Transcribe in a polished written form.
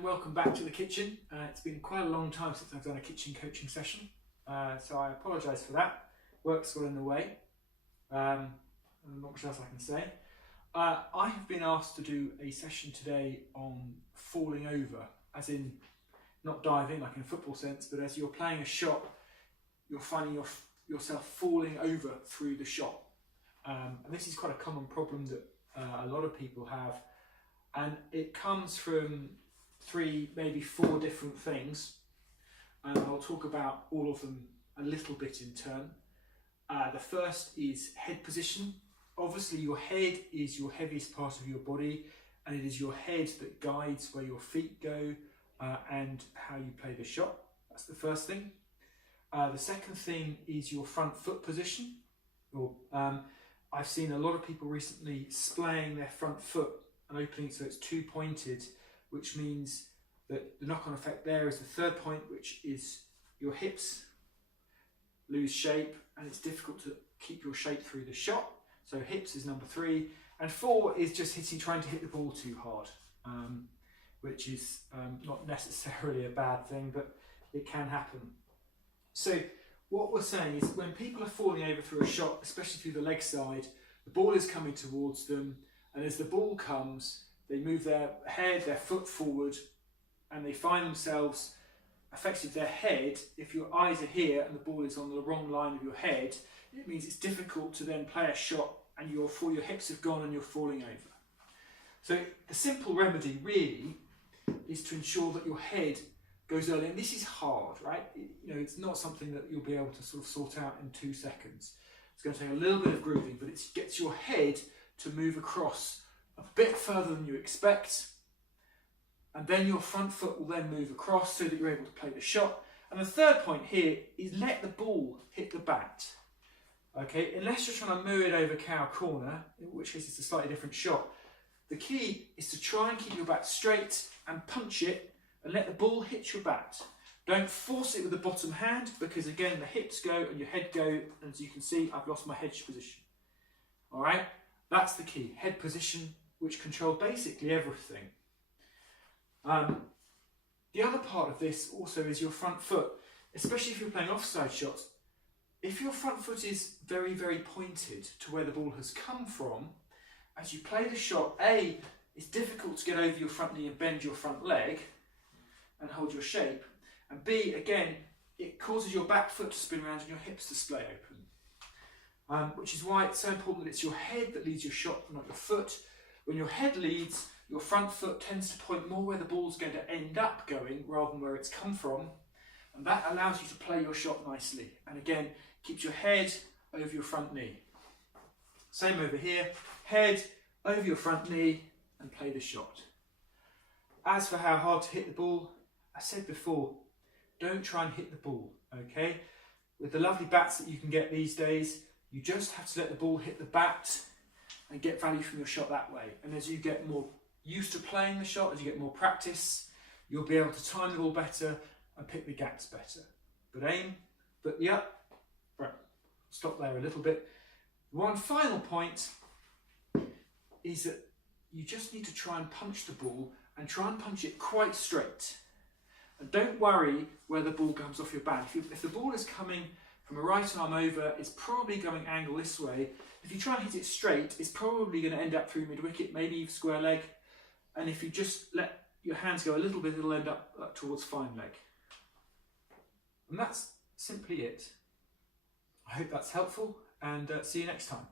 and welcome back to the kitchen. It's been quite a long time since I've done a kitchen coaching session, so I apologise for that. Work's got in the way. Not much else I can say. I have been asked to do a session today on falling over, as in not diving like in a football sense, but as you're playing a shot, you're finding yourself falling over through the shot. And this is quite a common problem that a lot of people have, and it comes from 3, maybe 4 different things, and I'll talk about all of them a little bit in turn. The first is head position. Obviously your head is your heaviest part of your body, and it is your head that guides where your feet go and how you play the shot. That's the first thing. The second thing is your front foot position. I've seen a lot of people recently splaying their front foot and opening so it's 2 pointed, which means that the knock-on effect there is the third point, which is your hips lose shape and it's difficult to keep your shape through the shot. So hips is number 3, and 4 is just trying to hit the ball too hard, which is not necessarily a bad thing, but it can happen. So what we're saying is when people are falling over through a shot, especially through the leg side, the ball is coming towards them, and as the ball comes, they move their head, their foot forward, and they find themselves affected their head. If your eyes are here and the ball is on the wrong line of your head, it means it's difficult to then play a shot and your hips have gone and you're falling over. So the simple remedy really is to ensure that your head goes early, and this is hard, right? It's not something that you'll be able to sort of sort out in 2 seconds. It's going to take a little bit of grooving, but it gets your head to move across a bit further than you expect, and then your front foot will then move across so that you're able to play the shot. And the third point here is let the ball hit the bat. Okay, unless you're trying to moo it over cow corner, in which case it's a slightly different shot. The key is to try and keep your bat straight and punch it and let the ball hit your bat. Don't force it with the bottom hand, because again the hips go and your head go, and as you can see I've lost my head position. Alright, that's the key, head position, which controls basically everything. The other part of this also is your front foot, especially if you're playing offside shots. If your front foot is very, very pointed to where the ball has come from, as you play the shot, A, it's difficult to get over your front knee and bend your front leg and hold your shape, and B, again, it causes your back foot to spin around and your hips to splay open. Which is why it's so important that it's your head that leads your shot, not your foot. When your head leads, your front foot tends to point more where the ball's going to end up going rather than where it's come from, and that allows you to play your shot nicely. And again, keeps your head over your front knee. Same over here, head over your front knee and play the shot. As for how hard to hit the ball, I said before, don't try and hit the ball, okay? With the lovely bats that you can get these days, you just have to let the ball hit the bat and get value from your shot that way. And as you get more used to playing the shot, as you get more practice, you'll be able to time the ball better and pick the gaps better. But aim, but yeah, right, stop there a little bit. One final point is that you just need to try and punch the ball and try and punch it quite straight. And don't worry where the ball comes off your bat. If the ball is coming from a right arm over, it's probably going angle this way. If you try and hit it straight, it's probably going to end up through mid-wicket, maybe square leg. And if you just let your hands go a little bit, it'll end up towards fine leg. And that's simply it. I hope that's helpful, and see you next time.